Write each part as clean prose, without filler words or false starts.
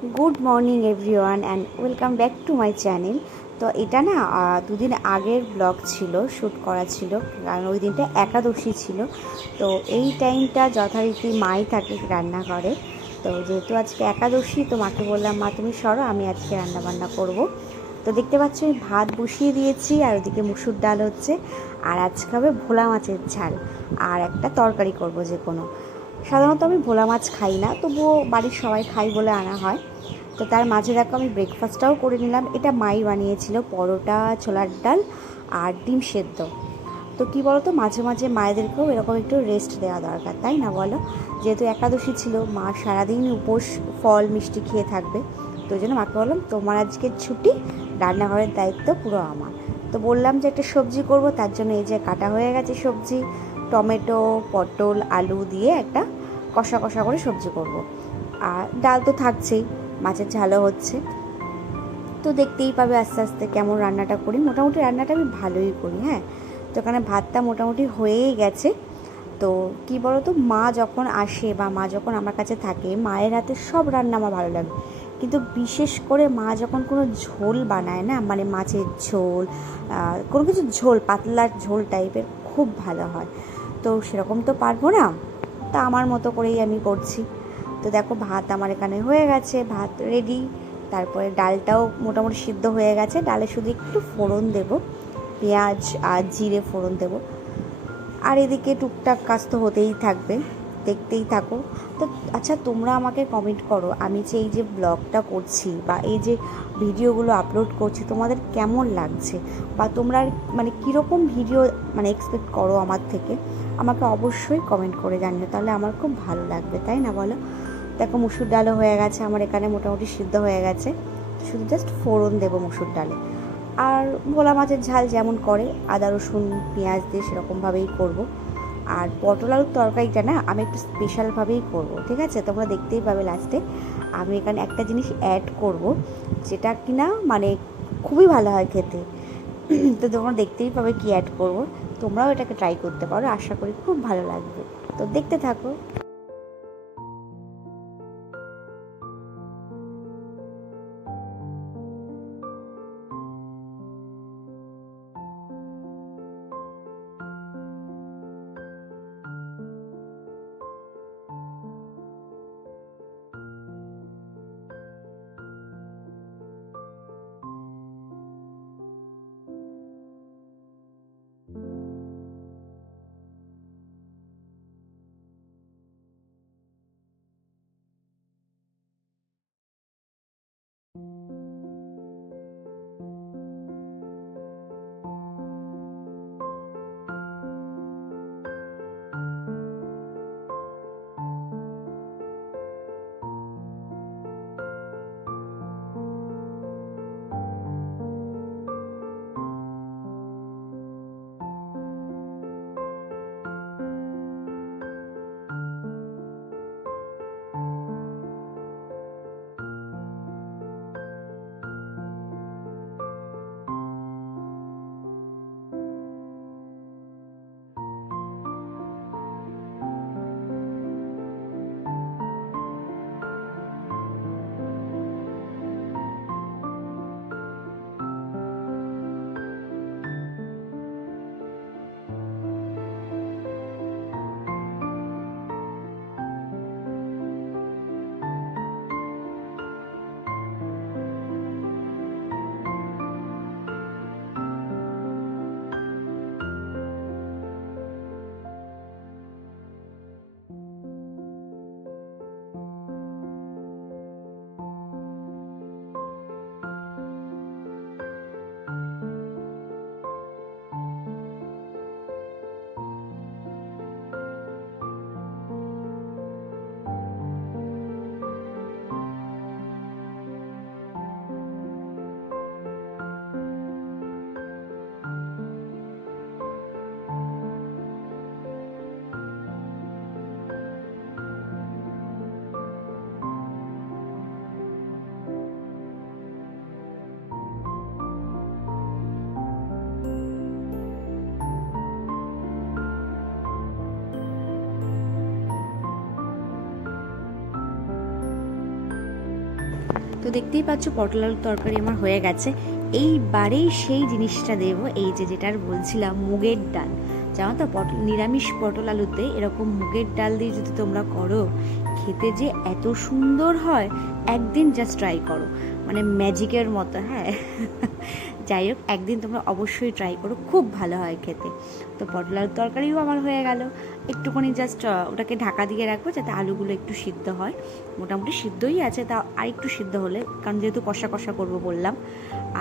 Good morning everyone and welcome back to my channel. তো এটা না দুদিন আগের ব্লগ ছিল, শ্যুট করা ছিল, কারণ ওই দিনটা একাদশী ছিল। তো এই টাইমটা যথারীতি মাই থাকে রান্না করে। তো যেহেতু আজকে একাদশী, তো মাকে বললাম, মা তুমি সরো, আমি আজকে রান্না বান্না করব। তো দেখতে পাচ্ছি আমি ভাত বসিয়ে দিয়েছি, আর ওদিকে মুসুর ডাল হচ্ছে, আর আজকে হবে ভোলা মাছের ঝাল, আর একটা তরকারি করব যে কোনো। সাধারণত আমি ভোলা মাছ খাই না, তবুও বাড়ির সবাই খাই বলে আনা হয়। তো তার মাঝে দেখো আমি ব্রেকফাস্টটাও করে নিলাম। এটা মাই বানিয়েছিল, পরোটা, ছোলার ডাল আর ডিম সেদ্ধ। তো কী বলো তো, মাঝে মাঝে মায়েদেরকেও এরকম একটু রেস্ট দেওয়া দরকার, তাই না বলো? যেহেতু একাদশী ছিল, মা সারাদিন উপোস, ফল মিষ্টি খেয়ে থাকবে। তো ওই জন্য মাকে বললাম, তোমার আজকে ছুটি, রান্নাঘরের দায়িত্ব পুরো আমার। তো বললাম যে একটা সবজি করব, তার জন্য এই যে কাটা হয়ে গেছে সবজি, টমেটো, পটল, আলু দিয়ে একটা কষা কষা করে সবজি করব। আর ডাল তো থাকছেই, মাছের ঝালও হচ্ছে। তো দেখতেই পাবে আস্তে আস্তে কেমন রান্নাটা করি। মোটামুটি রান্নাটা আমি ভালোই করি, হ্যাঁ। তো এখানে ভাতটা মোটামুটি হয়েই গেছে। তো কী বলো তো, মা যখন আসে বা মা যখন আমার কাছে থাকে, মায়ের হাতে সব রান্না আমার ভালো লাগে। কিন্তু বিশেষ করে মা যখন কোনো ঝোল বানায় না, মানে মাছের ঝোল, কোনো কিছু ঝোল, পাতলা ঝোল টাইপের, খুব ভালো হয়। তো সেরকম তো পারবো না, তা আমার মতো করেই আমি করছি। তো দেখো ভাত আমার এখানে হয়ে গেছে, ভাত রেডি। তারপরে ডালটাও মোটামুটি সিদ্ধ হয়ে গেছে, ডালে শুধু একটু ফোড়ন দেব, পেঁয়াজ আর জিরে ফোড়ন দেব। আর এদিকে টুকটাক কাজ তো হতেই থাকবে, দেখতেই থাকো। তো আচ্ছা, তোমরা আমাকে কমেন্ট করো, আমি যে এই যে ব্লগটা করছি বা এই যে ভিডিওগুলো আপলোড করছি, তোমাদের কেমন লাগছে, বা তোমরা মানে কীরকম ভিডিও মানে এক্সপেক্ট করো আমার থেকে, আমাকে অবশ্যই কমেন্ট করে জানিও, তাহলে আমার খুব ভালো লাগবে, তাই না বলো? দেখো মুসুর ডালও হয়ে গেছে আমার এখানে, মোটামুটি সিদ্ধ হয়ে গেছে, শুধু জাস্ট ফোড়ন দেবো মুসুর ডালে। আর ভোলা মাছের ঝাল যেমন করে আদা রসুন পেঁয়াজ দিয়ে, সেরকমভাবেই করব। আর পটল আলুর তরকারিটা না আমি একটু স্পেশালভাবেই করব, ঠিক আছে? তোমরা দেখতেই পাবে লাস্টে আমি এখানে একটা জিনিস অ্যাড করব, যেটা কিনা মানে খুবই ভালো হয় খেতে। তো তোমরা দেখতেই পাবে কি অ্যাড করব। তোমরাও এটাকে ট্রাই করতে পারো, আশা করি খুব ভালো লাগবে। তো দেখতে থাকো। তো দেখতেই পাচ্ছ পটল আলুর তরকারি আমার হয়ে গেছে। এইবারেই সেই জিনিসটা দেবো, এই যে যেটার বলছিলাম মুগের ডাল। জানো তো নিরামিষ পটল আলুতে এরকম মুগের ডাল দিয়ে যদি তোমরা করো, খেতে যে এত সুন্দর হয়, একদিন জাস্ট ট্রাই করো, মানে ম্যাজিকের মতো। হ্যাঁ যাই হোক, একদিন তোমরা অবশ্যই ট্রাই করো, খুব ভালো হয় খেতে। তো পটল আলুর তরকারিও আমার হয়ে গেল। একটুখানি জাস্ট ওটাকে ঢাকা দিয়ে রাখবো যাতে আলুগুলো একটু সিদ্ধ হয়। মোটামুটি সিদ্ধই আছে, তা আর একটু সিদ্ধ হলে, কারণ যেহেতু কষা কষা করবো বললাম।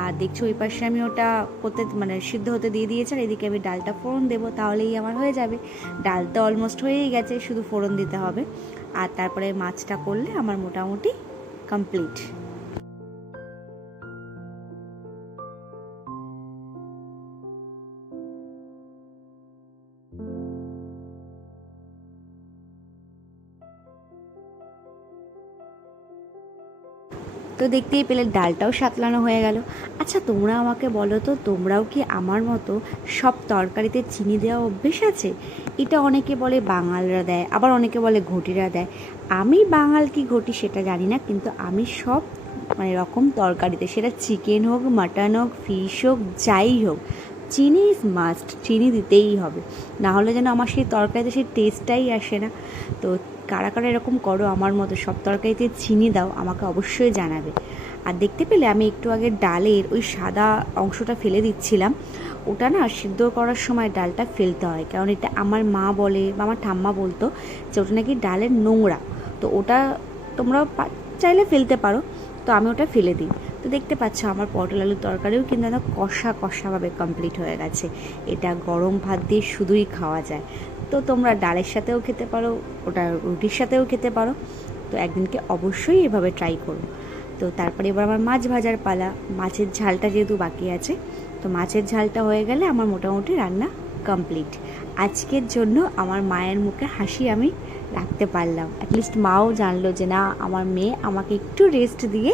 আর দেখছো ওই পাশে আমি ওটা করতে মানে সিদ্ধ হতে দিয়ে দিয়েছি, আর এদিকে আমি ডালটা ফোড়ন দেবো, তাহলেই আমার হয়ে যাবে। ডাল তো অলমোস্ট হয়েই গেছে, শুধু ফোড়ন দিতে হবে। আর তারপরে মাছটা করলে আমার মোটামুটি কমপ্লিট। তো দেখতেই পেলে ডালটাও সাতলানো হয়ে গেল। আচ্ছা তোমরা আমাকে বলো তো, তোমরাও কি আমার মতো সব তরকারিতে চিনি দেওয়া অভ্যেস আছে? এটা অনেকে বলে বাঙালরা দেয়, আবার অনেকে বলে ঘটিরা দেয়। আমি বাঙাল কি ঘটি সেটা জানি না, কিন্তু আমি সব মানে রকম তরকারিতে, সেটা চিকেন হোক, মাটন হোক, ফিশ হোক, যাই হোক, চিনি ইজ মাস্ট, চিনি দিতেই হবে। না হলে যেন আমার সেই তরকারিতে সেই টেস্টটাই আসে না। তো কারা কারা এরকম করো আমার মতো সব তরকারিতে চিনি দাও, আমাকে অবশ্যই জানাবে। আর দেখতে পেলে আমি একটু আগে ডালের ওই সাদা অংশটা ফেলে দিচ্ছিলাম। ওটা না সিদ্ধ করার সময় ডালটা ফেলতে হয়, কারণ এটা আমার মা বলে বা আমার ঠাম্মা বলতো যে ওটা নাকি ডালের নোংরা। তো ওটা তোমরা চাইলে ফেলতে পারো, তো আমি ওটা ফেলে দিই। তো দেখতে পাচ্ছ আমার পটল আলুর তরকারিও কিন্তু একদম কষা কষাভাবে কমপ্লিট হয়ে গেছে। এটা গরম ভাত দিয়ে শুধুই খাওয়া যায়। তো তোমরা ডালের সাথেও খেতে পারো, ওটা রুটির সাথেও খেতে পারো। তো একদিনকে অবশ্যই এভাবে ট্রাই করো। তো তারপরে এবার আমার মাছ ভাজার পালা। মাছের ঝালটা যেহেতু বাকি আছে, তো মাছের ঝালটা হয়ে গেলে আমার মোটামুটি রান্না কমপ্লিট। আজকের জন্য আমার মায়ের মুখে হাসি আমি রাখতে পারলাম। অ্যাটলিস্ট মাও জানলো যে না, আমার মেয়ে আমাকে একটু রেস্ট দিয়ে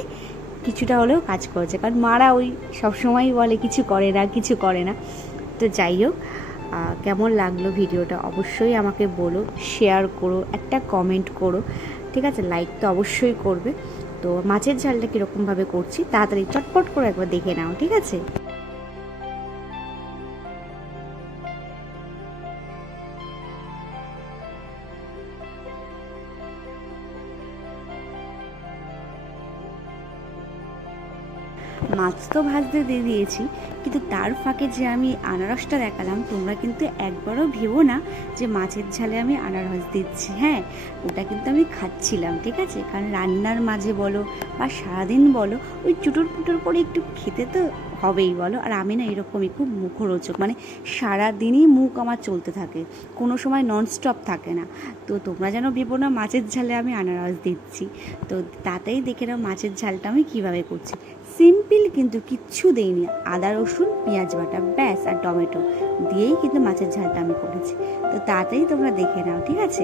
কিছুটা হলেও কাজ করেছে, কারণ মারা ওই সবসময়ই বলে কিছু করে না, কিছু করে না। তো যাই হোক, কেমন লাগলো ভিডিওটা অবশ্যই আমাকে বলো, শেয়ার করো, একটা কমেন্ট করো, ঠিক আছে? লাইক তো অবশ্যই করবে। তো মাছের ঝালটা কীরকমভাবে করছি তাড়াতাড়ি চটপট করে একবার দেখে নাও, ঠিক আছে? মাছ তো ভাজতে দিয়ে দিয়েছি, কিন্তু তার ফাঁকে যে আমি আনারসটা দেখালাম, তোমরা কিন্তু একবারও ভেবো না যে মাছের ঝালে আমি আনারস দিচ্ছি। হ্যাঁ, ওটা কিন্তু আমি খাচ্ছিলাম, ঠিক আছে? কারণ রান্নার মাঝে বলো বা সারাদিন বলো, ওই চুটুর পুটুর করে একটু খেতে তো হবেই বলো। আর আমি না এরকমই খুব মুখরোচক, মানে সারাদিনই মুখ আমার চলতে থাকে, কোনো সময় ননস্টপ থাকে না। তো তোমরা যেন ভেবো না মাছের ঝালে আমি আনারস দিচ্ছি। তো তাতেই দেখে নাও মাছের ঝালটা আমি কীভাবে করছি। সিম্পল, কিন্তু কিচ্ছু দেইনি, আদা রসুন পেঁয়াজ বাটা ব্যাস আর টমেটো দিয়েই কিন্তু মাছের ঝালটা আমি করেছি। তো তাড়াতাড়ি তোমরা দেখে নাও, ঠিক আছে?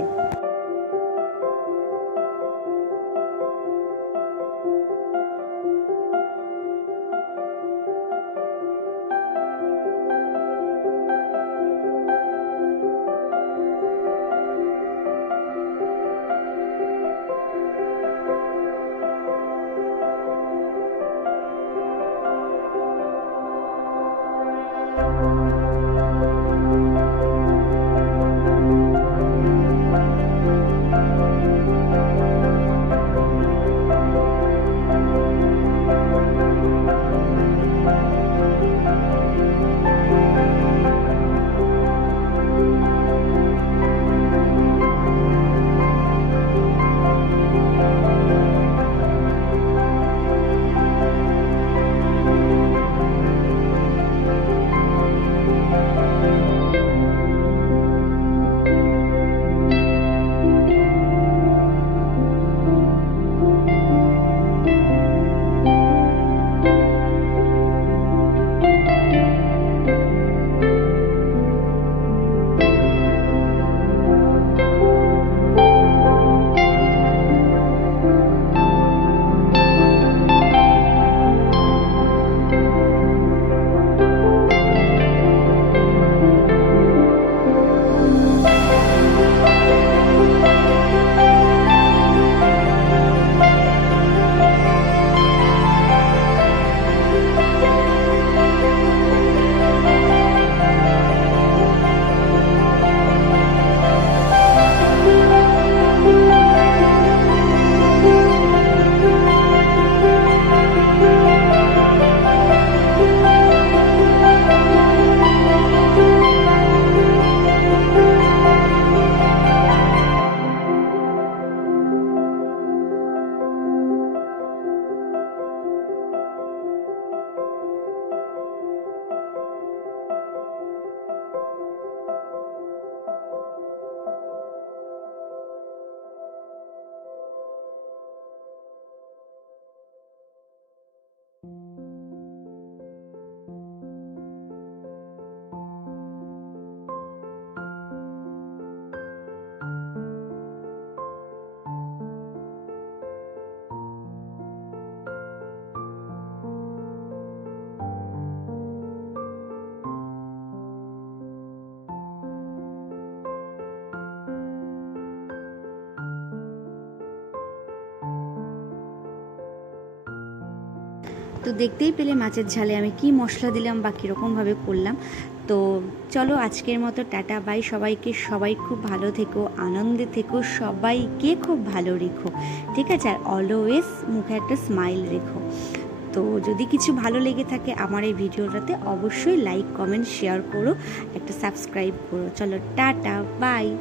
তো দেখতেই পেলে মাছের ঝালে আমি কি মশলা দিলাম বা কীরকমভাবে করলাম। তো চলো আজকের মতো টাটা বাই সবাইকে। সবাই খুব ভালো থেকো, আনন্দে থেকো, সবাইকে খুব ভালো রেখো, ঠিক আছে? আর অলওয়েজ মুখে একটা স্মাইল রেখো। তো যদি কিছু ভালো লেগে থাকে আমার এই ভিডিওটাতে অবশ্যই লাইক, কমেন্ট, শেয়ার করো, একটা সাবস্ক্রাইব করো। চলো টাটা বাই।